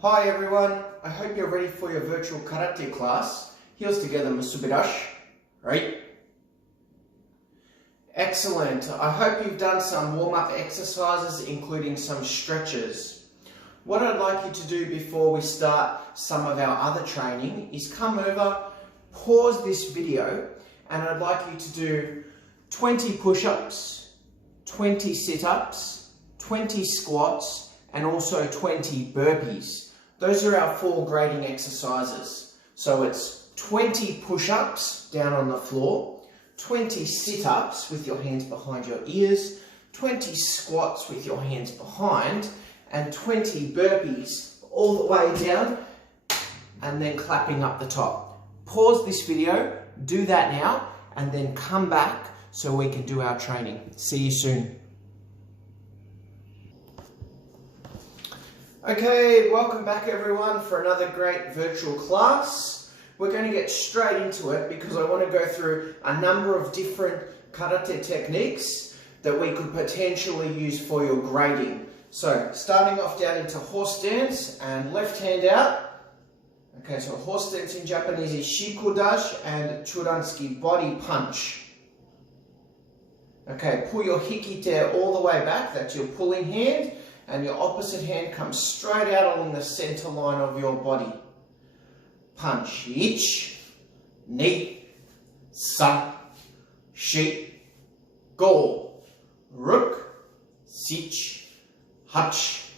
Hi everyone, I hope you're ready for your virtual karate class. Heels together, Musubirash. Right? Excellent. I hope you've done some warm-up exercises, including some stretches. What I'd like you to do before we start some of our other training is come over, pause this video, and I'd like you to do 20 push-ups, 20 sit-ups, 20 squats, and also 20 burpees. Those are our 4 grading exercises. So it's 20 push-ups down on the floor, 20 sit-ups with your hands behind your ears, 20 squats with your hands behind, and 20 burpees all the way down, and then clapping up the top. Pause this video, do that now, and then come back so we can do our training. See you soon. Okay, welcome back everyone for another great virtual class. We're going to get straight into it because I want to go through a number of different karate techniques that we could potentially use for your grading. So, starting off down into horse stance and left hand out. Okay, so horse stance in Japanese is shikudashi and churansuki, body punch. Okay, pull your hikite all the way back, that's your pulling hand. And your opposite hand comes straight out along the center line of your body. Punch. Ich, ni, san, shi, go, ruk, sich, hach,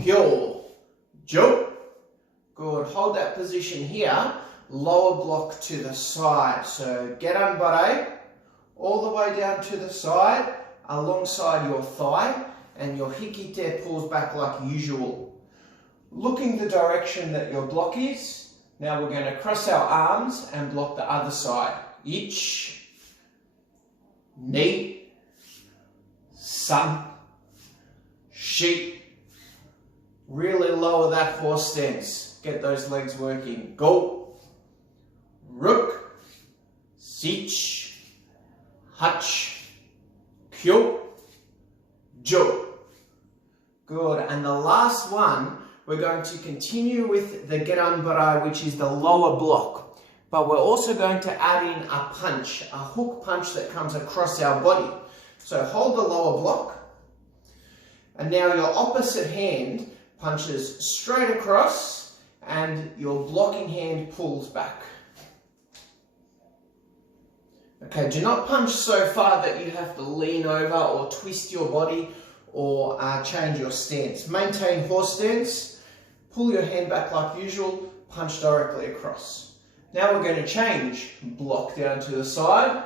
kyo, jo. Good. Hold that position here. Lower block to the side. So geran bare, all the way down to the side, alongside your thigh. And your hikite pulls back like usual. Looking the direction that your block is, now we're going to cross our arms and block the other side. Ich, ni, san, shi. Really lower that horse stance. Get those legs working. Go, ruk, sich, hach, kyo, jo. Good, and the last one, we're going to continue with the geran bare, which is the lower block. But we're also going to add in a punch, a hook punch that comes across our body. So hold the lower block, and now your opposite hand punches straight across, and your blocking hand pulls back. Okay, do not punch so far that you have to lean over or twist your body or change your stance. Maintain horse stance, pull your hand back like usual, punch directly across. Now we're going to change, block down to the side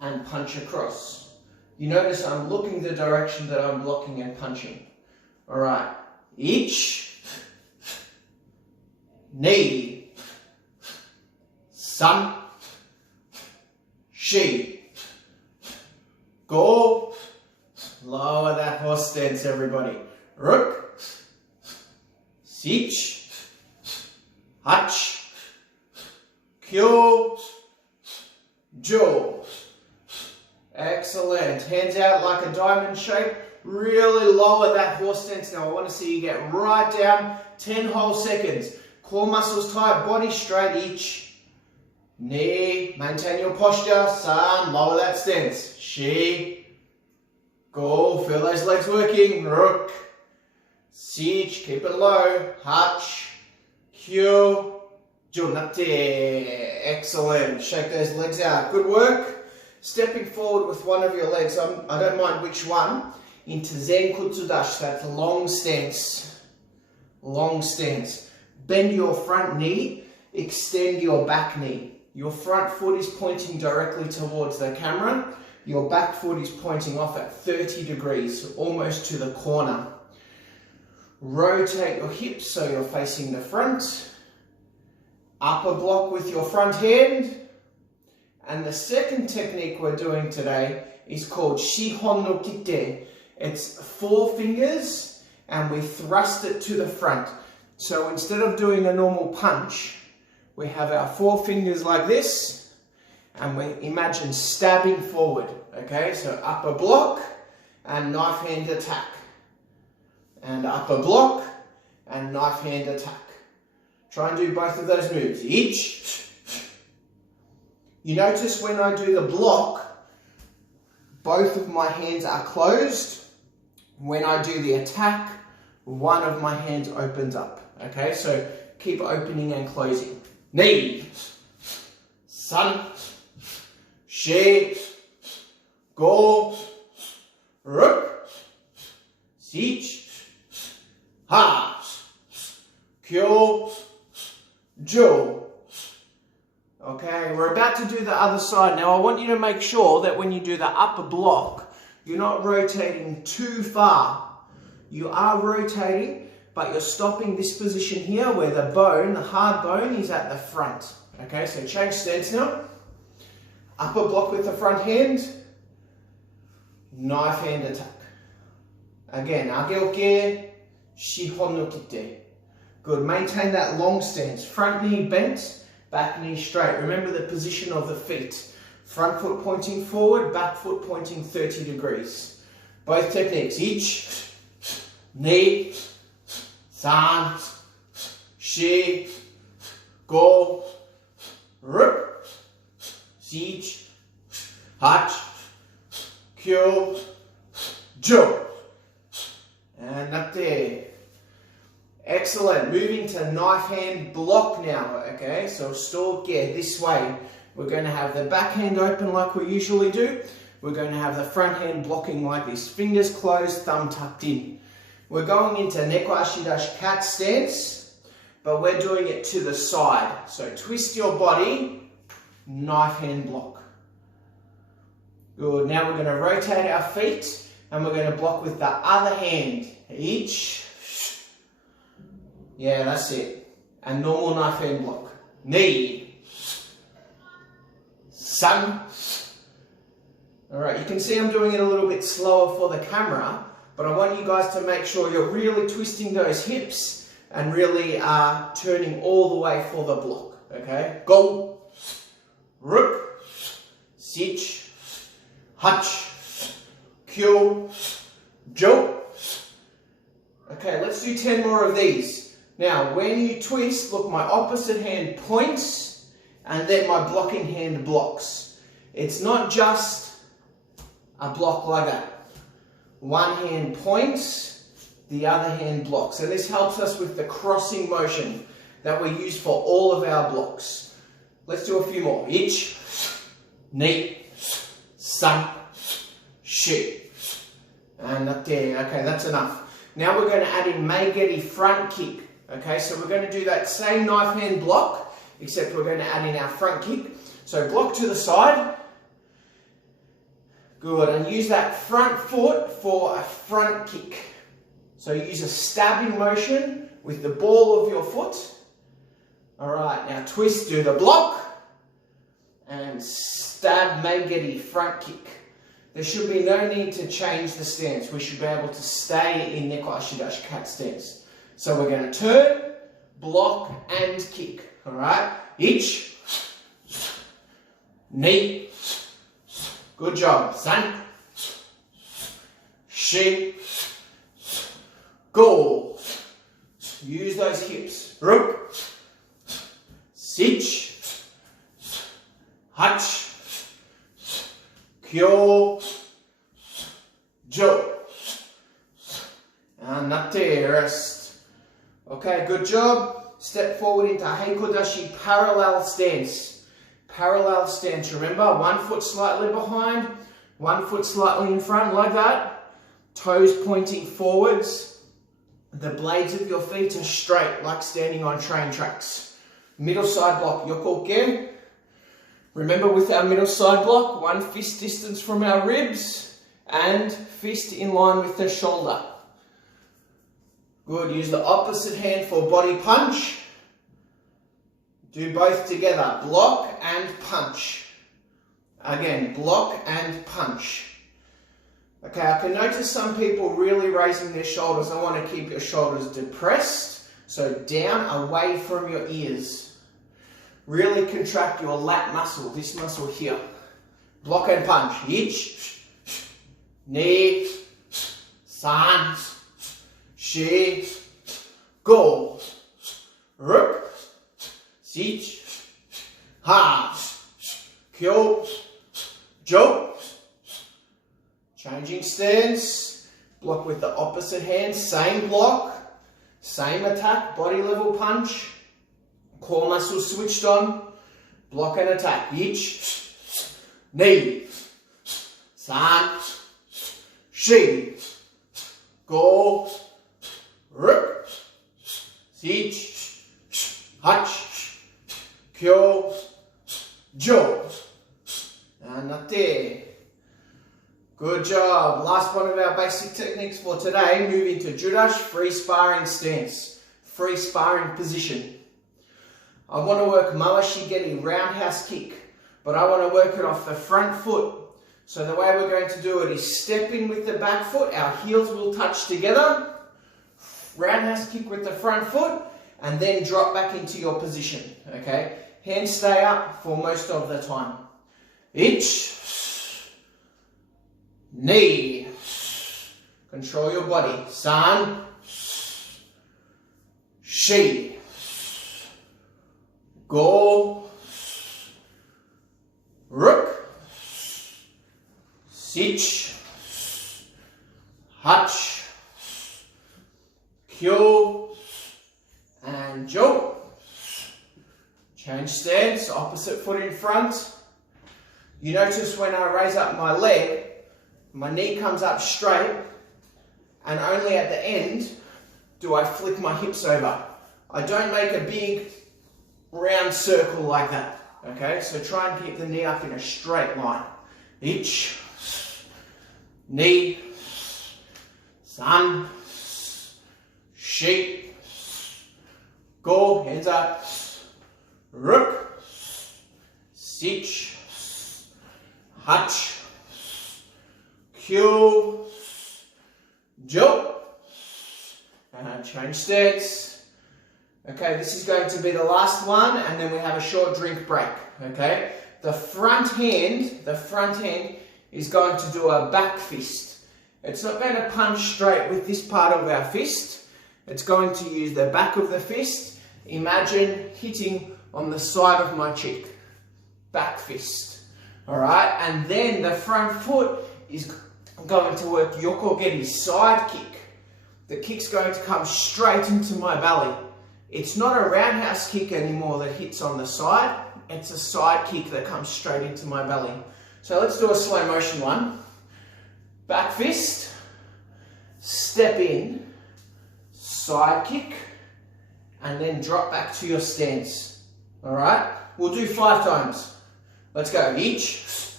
and punch across. You notice I'm looking the direction that I'm blocking and punching. Alright, ich, ni, san, shi, go. Lower that horse stance, everybody. Ruk, sich, hach, kyo, jo. Excellent. Hands out like a diamond shape. Really lower that horse stance. Now I want to see you get right down. 10 whole seconds. Core muscles tight, body straight. Ich, ni, maintain your posture. San, lower that stance. Shi, go, feel those legs working. Ruk, sich, keep it low. Hach, kyo, jonate. Excellent. Shake those legs out. Good work. Stepping forward with one of your legs, I don't mind which one, into Zenkutsudashi. That's long stance. Long stance. Bend your front knee, extend your back knee. Your front foot is pointing directly towards the camera. Your back foot is pointing off at 30 degrees, almost to the corner. Rotate your hips so you're facing the front. Upper block with your front hand. And the second technique we're doing today is called Shihon no Kite. It's 4 fingers and we thrust it to the front. So instead of doing a normal punch, we have our 4 fingers like this. And we imagine stabbing forward, okay? So upper block and knife hand attack. And upper block and knife hand attack. Try and do both of those moves. Ich. You notice when I do the block, both of my hands are closed. When I do the attack, one of my hands opens up. Okay, so keep opening and closing. Ni, san, shi, go, rup, sich, ha, kyo, jo. Okay, we're about to do the other side. Now I want you to make sure that when you do the upper block, you're not rotating too far. You are rotating, but you're stopping this position here where the bone, the hard bone, is at the front. Okay, so change stance now. Upper block with the front hand. Knife hand attack. Again, ageoke, shihon no kite. Good, maintain that long stance. Front knee bent. Back knee straight. Remember the position of the feet. Front foot pointing forward, back foot pointing 30 degrees. Both techniques. Ich, ni, san, shi, go, rup, sich, hach, kyo, jo. And up there. Excellent. Moving to knife hand block now. Okay, so store gear this way. We're going to have the back hand open like we usually do. We're going to have the front hand blocking like this. Fingers closed, thumb tucked in. We're going into neko ashidashi cat stance, but we're doing it to the side. So twist your body, knife hand block. Good. Now we're going to rotate our feet and we're going to block with the other hand. Each. Yeah, that's it. And normal knife hand block. Ni. San. Alright, you can see I'm doing it a little bit slower for the camera, but I want you guys to make sure you're really twisting those hips and really turning all the way for the block. Okay? Go. Rup. Sich. Hach. Kyo. Jo. Okay, let's do 10 more of these. Now, when you twist, look, my opposite hand points and then my blocking hand blocks. It's not just a block like that. One hand points, the other hand blocks. And this helps us with the crossing motion that we use for all of our blocks. Let's do a few more. Ich, ni, san, shi. And up there. Okay, that's enough. Now we're going to add in Meigeri front kick. Okay, so we're going to do that same knife hand block, except we're going to add in our front kick. So block to the side. Good, and use that front foot for a front kick. So use a stabbing motion with the ball of your foot. Alright, now twist, do the block, and stab Meigeri front kick. There should be no need to change the stance. We should be able to stay in neko ashidashi cat stance. So we're going to turn, block, and kick. Alright? Ich, ni, good job. San, shi, go. Use those hips. Rup, sich, hach, kyo, jo. And up there, rest. Okay, good job. Step forward into Heikodashi parallel stance. Parallel stance, remember, one foot slightly behind, one foot slightly in front, like that. Toes pointing forwards. The blades of your feet are straight, like standing on train tracks. Middle side block, yokoke. Remember, with our middle side block, one fist distance from our ribs and fist in line with the shoulder. Good, use the opposite hand for body punch. Do both together, block and punch. Again, block and punch. Okay, I can notice some people really raising their shoulders. I want to keep your shoulders depressed, so down, away from your ears. Really contract your lat muscle, this muscle here. Block and punch. Ich, ni, san, shi, go, ruk, sich, ha, kyo, jo. Changing stance, block with the opposite hand, same block, same attack, body level punch, core muscles switched on, block and attack, ich, ni, san, shi, go, ruk, sich, hach, kyo, jo, and not there. Good job. Last one of our basic techniques for today. Move into Judash, free sparring stance. Free sparring position. I want to work Mawashigeri, roundhouse kick, but I want to work it off the front foot. So the way we're going to do it is step in with the back foot, our heels will touch together, roundhouse kick with the front foot, and then drop back into your position, okay? Hands stay up for most of the time. Ich, ni, control your body, san, shi, go, ruk, sich, hach, kyo, and jo. Change stance, opposite foot in front. You notice when I raise up my leg, my knee comes up straight, and only at the end do I flick my hips over. I don't make a big round circle like that, okay? So try and keep the knee up in a straight line. Ich, ni, san, shi, go, hands up, ruk, sich, hach, kyo, jo, and change stance. Okay, this is going to be the last one, and then we have a short drink break, okay? The front hand is going to do a back fist. It's not going to punch straight with this part of our fist. It's going to use the back of the fist. Imagine hitting on the side of my cheek. Back fist. Alright, and then the front foot is going to work Yokogeri, side kick. The kick's going to come straight into my belly. It's not a roundhouse kick anymore that hits on the side. It's a side kick that comes straight into my belly. So let's do a slow motion one. Back fist, step in, side kick, and then drop back to your stance. Alright, we'll do 5 times. Let's go. Ich,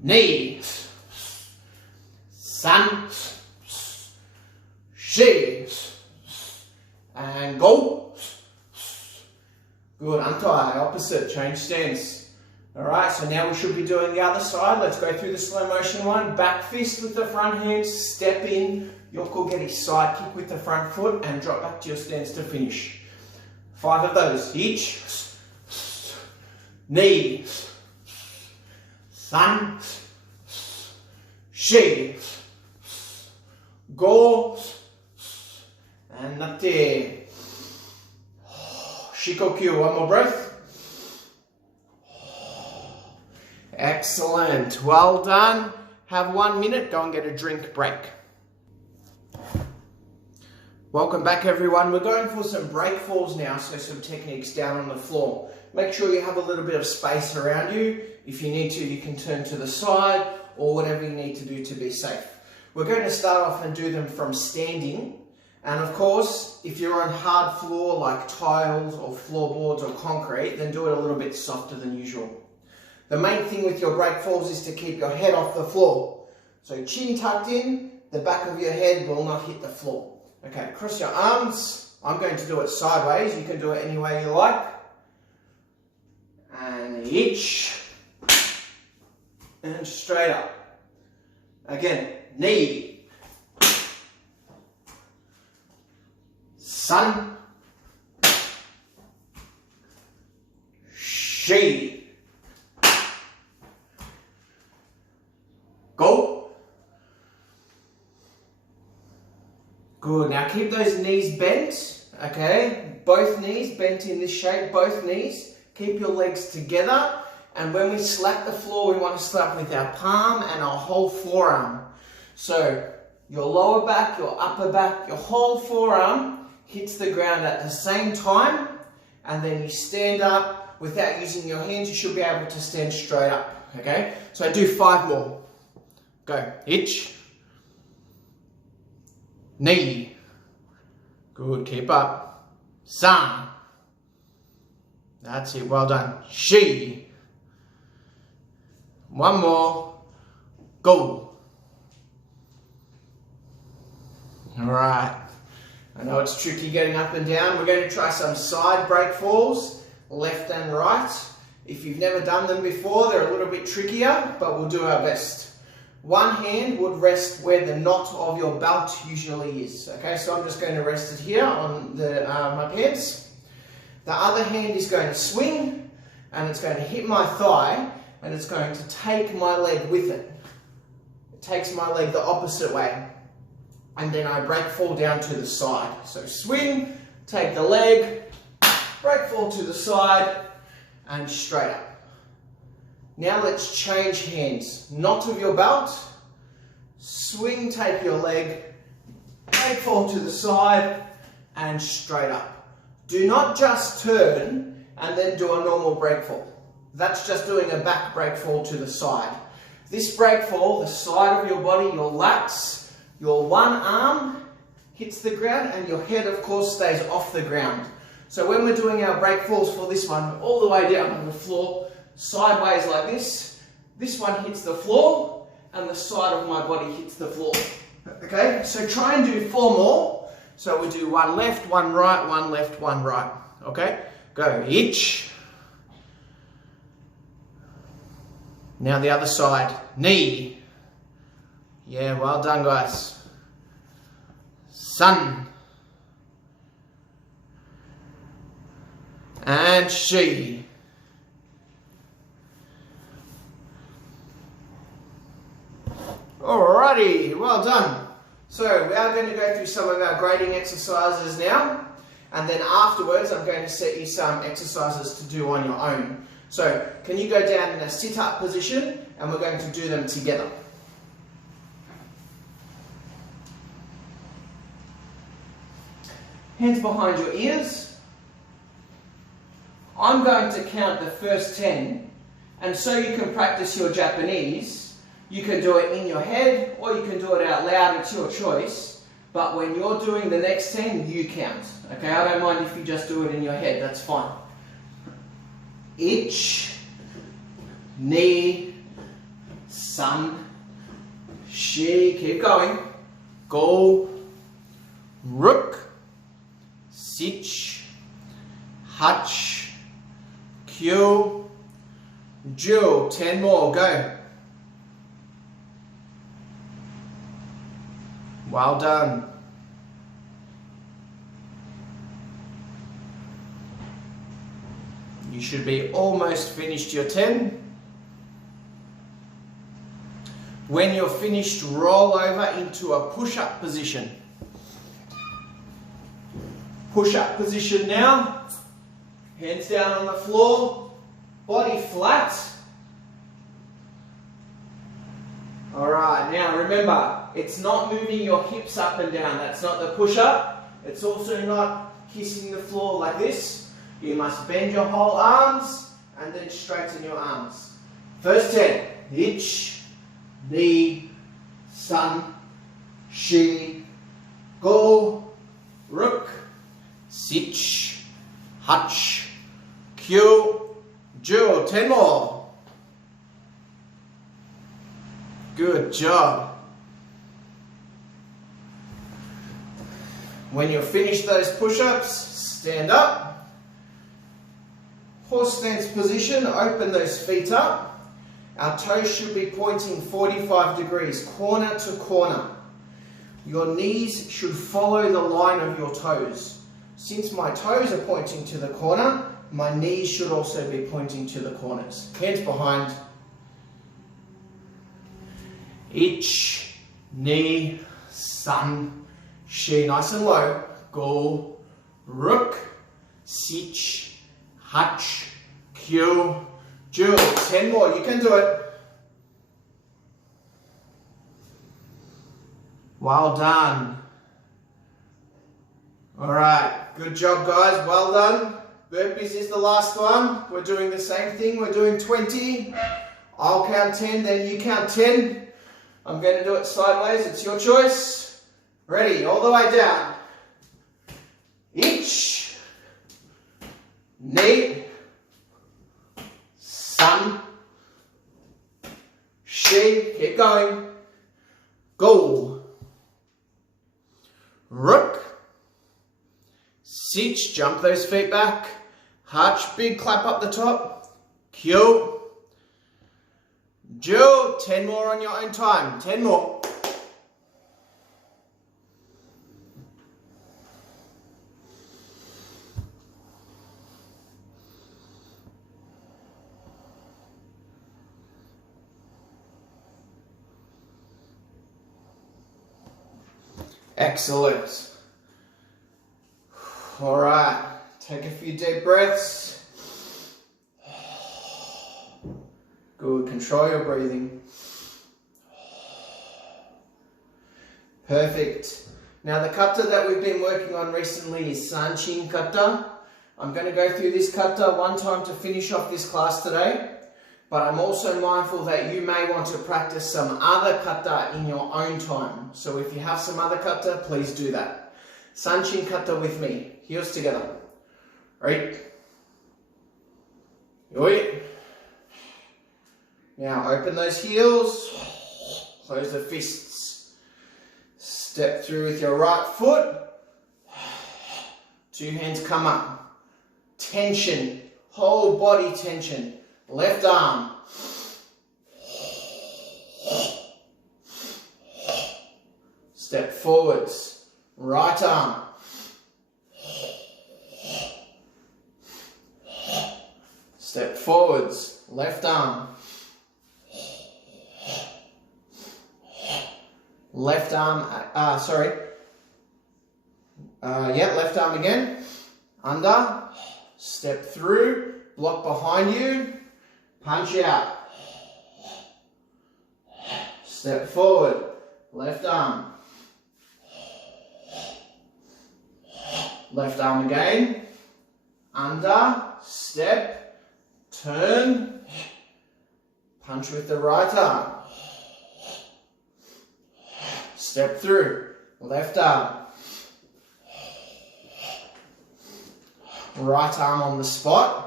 ni, san, shi, and go. Good, untie, opposite, change stance. Alright, so now we should be doing the other side. Let's go through the slow motion one. Back fist with the front hand, step in, Yokogeri, side kick with the front foot, and drop back to your stance to finish. 5 of those. Ich, ni, san, shi, go, and nate. Shikokyu, one more breath. Excellent, well done. Have 1 minute, go and get a drink break. Welcome back everyone. We're going for some break falls now, so some techniques down on the floor. Make sure you have a little bit of space around you. If you need to, you can turn to the side or whatever you need to do to be safe. We're going to start off and do them from standing. And of course, if you're on hard floor like tiles or floorboards or concrete, then do it a little bit softer than usual. The main thing with your break falls is to keep your head off the floor. So chin tucked in, the back of your head will not hit the floor. Okay, cross your arms. I'm going to do it sideways. You can do it any way you like. And ich. And straight up. Again, knee. San. Shi. Go. Good. Now keep those knees bent, okay? Both knees bent in this shape, both knees. Keep your legs together. And when we slap the floor, we want to slap with our palm and our whole forearm. So your lower back, your upper back, your whole forearm hits the ground at the same time. And then you stand up. Without using your hands, you should be able to stand straight up, okay? So do 5 more. Go. Ich. Ni. Good. Keep up. San. That's it. Well done. Shi. One more. Go. All right. I know it's tricky getting up and down. We're going to try some side break falls, left and right. If you've never done them before, they're a little bit trickier, but we'll do our best. One hand would rest where the knot of your belt usually is. Okay, so I'm just going to rest it here on my pants. The other hand is going to swing, and it's going to hit my thigh, and it's going to take my leg with it. It takes my leg the opposite way. And then I break fall down to the side. So swing, take the leg, break fall to the side, and straight up. Now let's change hands. Knot of your belt, swing, take your leg, break fall to the side, and straight up. Do not just turn and then do a normal break fall. That's just doing a back break fall to the side. This break fall, the side of your body, your lats, your one arm hits the ground and your head, of course, stays off the ground. So when we're doing our break falls for this one, all the way down to the floor, sideways like this one hits the floor and the side of my body hits the floor. Okay, so try and do 4 more. So we do 1 left, 1 right, 1 left, 1 right. Okay, go. Ich. Now the other side. Knee. Yeah, well done, guys. Sun. And she. Alrighty, well done. So we are going to go through some of our grading exercises now, and then afterwards I'm going to set you some exercises to do on your own. So can you go down in a sit-up position, and we're going to do them together. Hands behind your ears. I'm going to count the first 10, and so you can practice your Japanese. You can do it in your head, or you can do it out loud, it's your choice. But when you're doing the next 10, you count. Okay, I don't mind if you just do it in your head, that's fine. Ich, ni, san, shi, keep going. Go, ruk, sich, hach, kyu, ju. 10 more, go. Well done. You should be almost finished your 10. When you're finished, roll over into a push-up position. Push-up position now. Hands down on the floor, body flat. Alright, now remember, it's not moving your hips up and down. That's not the push-up. It's also not kissing the floor like this. You must bend your whole arms and then straighten your arms. First 10. Ich, ni, san, shi, go, ruk, sich, hach, kyu, ju. 10 more. Good job. When you've finished those push-ups, stand up. Horse stance position, open those feet up. Our toes should be pointing 45 degrees, corner to corner. Your knees should follow the line of your toes. Since my toes are pointing to the corner, my knees should also be pointing to the corners. Hands behind. Ich, ni, san, Shi, nice and low. Go, rook, sich, hutch, kyu, ju. 10 more, you can do it. Well done. All right, good job guys, well done. Burpees is the last one. We're doing the same thing, we're doing 20. I'll count 10, then you count 10. I'm going to do it sideways, it's your choice. Ready, all the way down. Ich, ni, san, shi, keep going. Go. Rook, sich, jump those feet back. Hutch, big clap up the top. Kyu. Ju, 10 more on your own time. 10 more. Excellent. All right, take a few deep breaths. Good, control your breathing. Perfect. Now the kata that we've been working on recently is Sanchin Cutter. I'm going to go through this kata one time to finish off this class today. But I'm also mindful that you may want to practice some other kata in your own time. So if you have some other kata, please do that. Sanchin Cutter with me. Heels together. Right. Yoi. Now open those heels. Close the fists. Step through with your right foot. 2 hands come up. Tension. Whole body tension. Left arm. Step forwards. Right arm. Step forwards. Left arm. Left arm, left arm again. Under. Step through. Block behind you. Punch out. Step forward. Left arm. Left arm again. Under. Step. Turn. Punch with the right arm. Step through. Left arm. Right arm on the spot.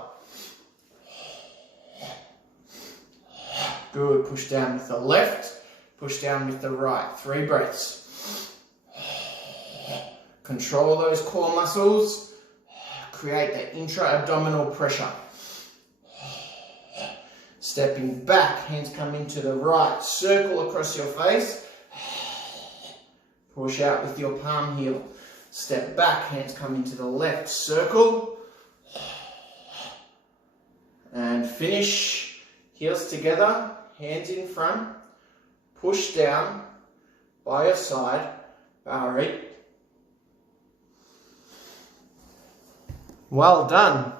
Good, push down with the left, push down with the right. 3 breaths. Control those core muscles. Create the intra-abdominal pressure. Stepping back, hands come into the right. Circle across your face. Push out with your palm heel. Step back, hands come into the left. Circle. And finish. Heels together. Hands in front, push down by your side, Barry. Well done.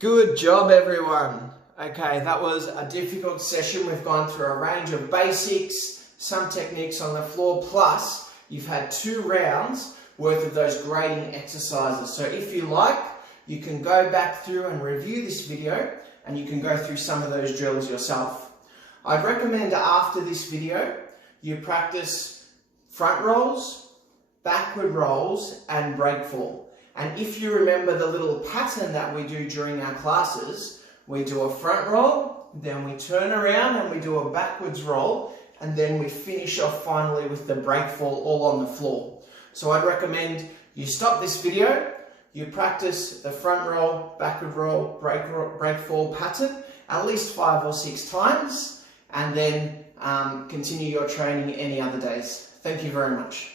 Good job everyone. Okay, that was a difficult session. We've gone through a range of basics, some techniques on the floor, plus you've had 2 rounds worth of those grading exercises. So if you like, you can go back through and review this video and you can go through some of those drills yourself. I'd recommend after this video, you practice front rolls, backward rolls, and break fall. And if you remember the little pattern that we do during our classes, we do a front roll, then we turn around and we do a backwards roll, and then we finish off finally with the break fall all on the floor. So I'd recommend you stop this video, you practice the front roll, backward roll, break fall pattern at least 5 or 6 times, and then continue your training any other days. Thank you very much.